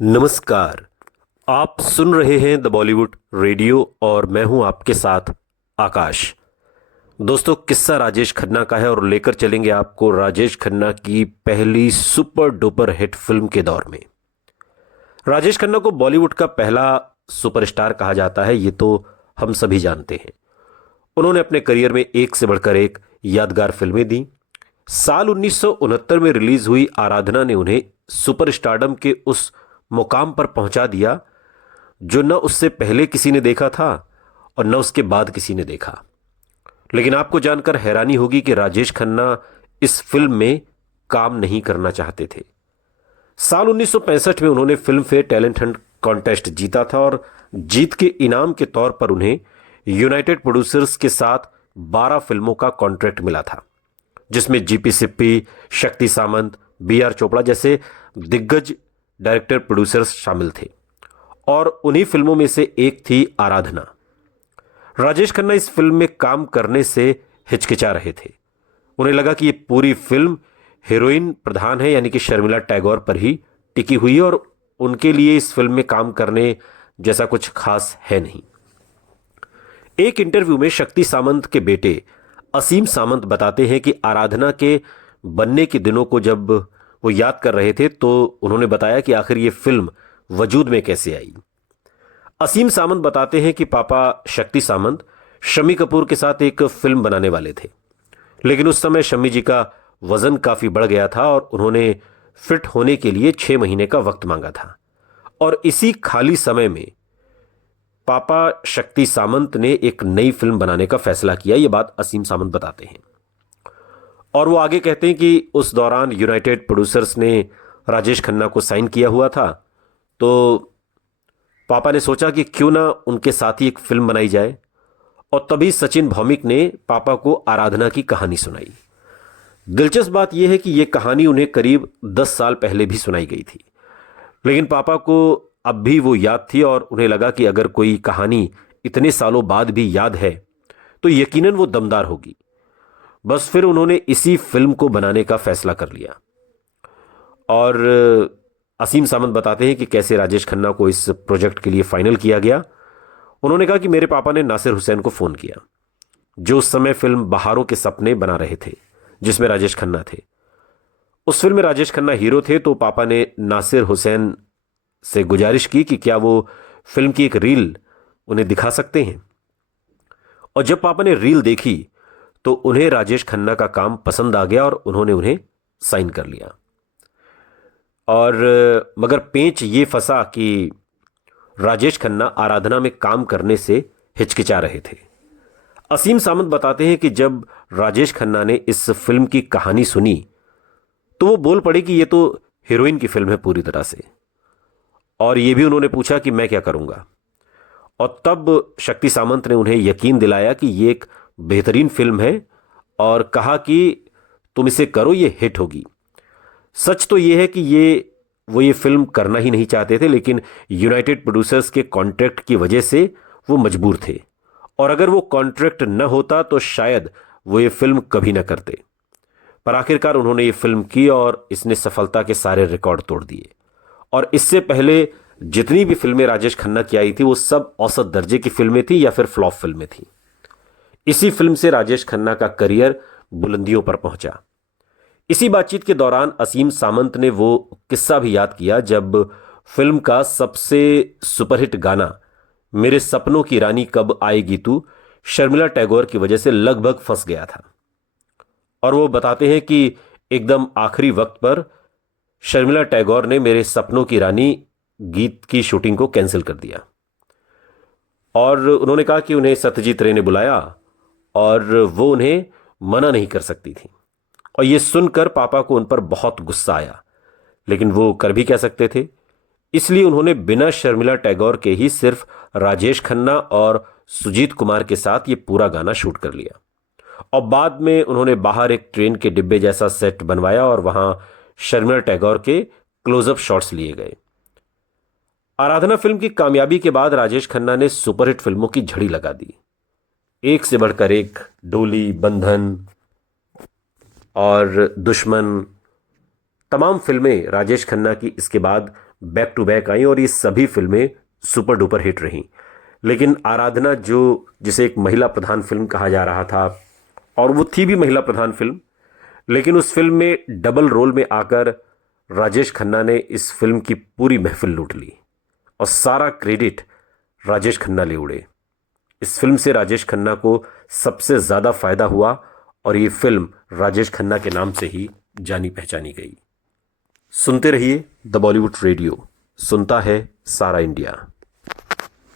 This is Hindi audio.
नमस्कार। आप सुन रहे हैं द बॉलीवुड रेडियो और मैं हूं आपके साथ आकाश। दोस्तों, किस्सा राजेश खन्ना का है और लेकर चलेंगे आपको राजेश खन्ना की पहली सुपर डुपर हिट फिल्म के दौर में। राजेश खन्ना को बॉलीवुड का पहला सुपरस्टार कहा जाता है, ये तो हम सभी जानते हैं। उन्होंने अपने करियर में एक से बढ़कर एक यादगार फिल्में दी। साल 1969 में रिलीज हुई आराधना ने उन्हें सुपरस्टारडम के उस मुकाम पर पहुंचा दिया जो न उससे पहले किसी ने देखा था और न उसके बाद किसी ने देखा। लेकिन आपको जानकर हैरानी होगी कि राजेश खन्ना इस फिल्म में काम नहीं करना चाहते थे। साल 1965 में उन्होंने film fair talent Hunt contest जीता था और जीत के इनाम के तौर पर उन्हें यूनाइटेड प्रोड्यूसर्स के साथ 12 फिल्मों का कॉन्ट्रैक्ट मिला था, जिसमें जीपी सिप्पी, शक्ति सामंत, बीआर चोपड़ा जैसे दिग्गज डायरेक्टर प्रोड्यूसर्स शामिल थे और उन्हीं फिल्मों में से एक थी आराधना। राजेश खन्ना इस फिल्म में काम करने से हिचकिचा रहे थे। उन्हें लगा कि ये पूरी फिल्म हीरोइन प्रधान है, यानी कि शर्मिला टैगोर पर ही टिकी हुई है और उनके लिए इस फिल्म में काम करने जैसा कुछ खास है नहीं। एक इंटरव्यू में शक्ति सामंत के बेटे असीम सामंत बताते हैं कि आराधना के बनने के दिनों को जब वो याद कर रहे थे तो उन्होंने बताया कि आखिर ये फिल्म वजूद में कैसे आई। असीम सामंत बताते हैं कि पापा शक्ति सामंत शम्मी कपूर के साथ एक फिल्म बनाने वाले थे, लेकिन उस समय शम्मी जी का वजन काफी बढ़ गया था और उन्होंने फिट होने के लिए 6 महीने का वक्त मांगा था। और इसी खाली समय में पापा शक्ति सामंत ने एक नई फिल्म बनाने का फैसला किया। यह बात असीम सामंत बताते हैं और वो आगे कहते हैं कि उस दौरान यूनाइटेड प्रोड्यूसर्स ने राजेश खन्ना को साइन किया हुआ था, तो पापा ने सोचा कि क्यों ना उनके साथ ही एक फिल्म बनाई जाए। और तभी सचिन भौमिक ने पापा को आराधना की कहानी सुनाई। दिलचस्प बात यह है कि यह कहानी उन्हें करीब 10 साल पहले भी सुनाई गई थी, लेकिन पापा को अब भी वो याद थी और उन्हें लगा कि अगर कोई कहानी इतने सालों बाद भी याद है तो यकीनन वो दमदार होगी। बस फिर उन्होंने इसी फिल्म को बनाने का फैसला कर लिया। और असीम सामंत बताते हैं कि कैसे राजेश खन्ना को इस प्रोजेक्ट के लिए फाइनल किया गया। उन्होंने कहा कि मेरे पापा ने नासिर हुसैन को फोन किया, जो उस समय फिल्म बहारों के सपने बना रहे थे, जिसमें राजेश खन्ना थे। उस फिल्म में राजेश खन्ना हीरो थे, तो पापा ने नासिर हुसैन से गुजारिश की कि क्या वो फिल्म की एक रील उन्हें दिखा सकते हैं। और जब पापा ने रील देखी तो उन्हें राजेश खन्ना का काम पसंद आ गया और उन्होंने उन्हें साइन कर लिया। और मगर पेंच ये फंसा कि राजेश खन्ना आराधना में काम करने से हिचकिचा रहे थे। असीम सामंत बताते हैं कि जब राजेश खन्ना ने इस फिल्म की कहानी सुनी तो वो बोल पड़े कि ये तो हीरोइन की फिल्म है पूरी तरह से, और ये भी उन्होंने पूछा कि मैं क्या करूंगा। और तब शक्ति सामंत ने उन्हें यकीन दिलाया कि ये एक बेहतरीन फिल्म है और कहा कि तुम इसे करो, ये हिट होगी। सच तो ये है कि ये फिल्म करना ही नहीं चाहते थे, लेकिन यूनाइटेड प्रोड्यूसर्स के कॉन्ट्रैक्ट की वजह से वो मजबूर थे और अगर वो कॉन्ट्रैक्ट न होता तो शायद वो ये फिल्म कभी न करते। पर आखिरकार उन्होंने ये फिल्म की और इसने सफलता के सारे रिकॉर्ड तोड़ दिए। और इससे पहले जितनी भी फिल्में राजेश खन्ना की आई थी वो सब औसत दर्जे की फिल्में थी या फिर फ्लॉप फिल्में थी। इसी फिल्म से राजेश खन्ना का करियर बुलंदियों पर पहुंचा। इसी बातचीत के दौरान असीम सामंत ने वो किस्सा भी याद किया जब फिल्म का सबसे सुपरहिट गाना मेरे सपनों की रानी कब आएगी तू शर्मिला टैगोर की वजह से लगभग फंस गया था। और वो बताते हैं कि एकदम आखिरी वक्त पर शर्मिला टैगोर ने मेरे सपनों की रानी गीत की शूटिंग को कैंसिल कर दिया और उन्होंने कहा कि उन्हें सत्यजीत रे ने बुलाया और वो उन्हें मना नहीं कर सकती थी। और ये सुनकर पापा को उन पर बहुत गुस्सा आया, लेकिन वो कर भी कह सकते थे। इसलिए उन्होंने बिना शर्मिला टैगोर के ही सिर्फ राजेश खन्ना और सुजीत कुमार के साथ ये पूरा गाना शूट कर लिया। और बाद में उन्होंने बाहर एक ट्रेन के डिब्बे जैसा सेट बनवाया और वहां शर्मिला टैगोर के क्लोजअप शॉट्स लिए गए। आराधना फिल्म की कामयाबी के बाद राजेश खन्ना ने सुपरहिट फिल्मों की झड़ी लगा दी। एक से बढ़कर एक, डोली, बंधन और दुश्मन, तमाम फिल्में राजेश खन्ना की इसके बाद बैक टू बैक आई और ये सभी फिल्में सुपर डुपर हिट रहीं। लेकिन आराधना जो जिसे एक महिला प्रधान फिल्म कहा जा रहा था, और वो थी भी महिला प्रधान फिल्म, लेकिन उस फिल्म में डबल रोल में आकर राजेश खन्ना ने इस फिल्म की पूरी महफिल लूट ली और सारा क्रेडिट राजेश खन्ना ले उड़े। इस फिल्म से राजेश खन्ना को सबसे ज्यादा फायदा हुआ और ये फिल्म राजेश खन्ना के नाम से ही जानी पहचानी गई। सुनते रहिए द बॉलीवुड रेडियो, सुनता है सारा इंडिया।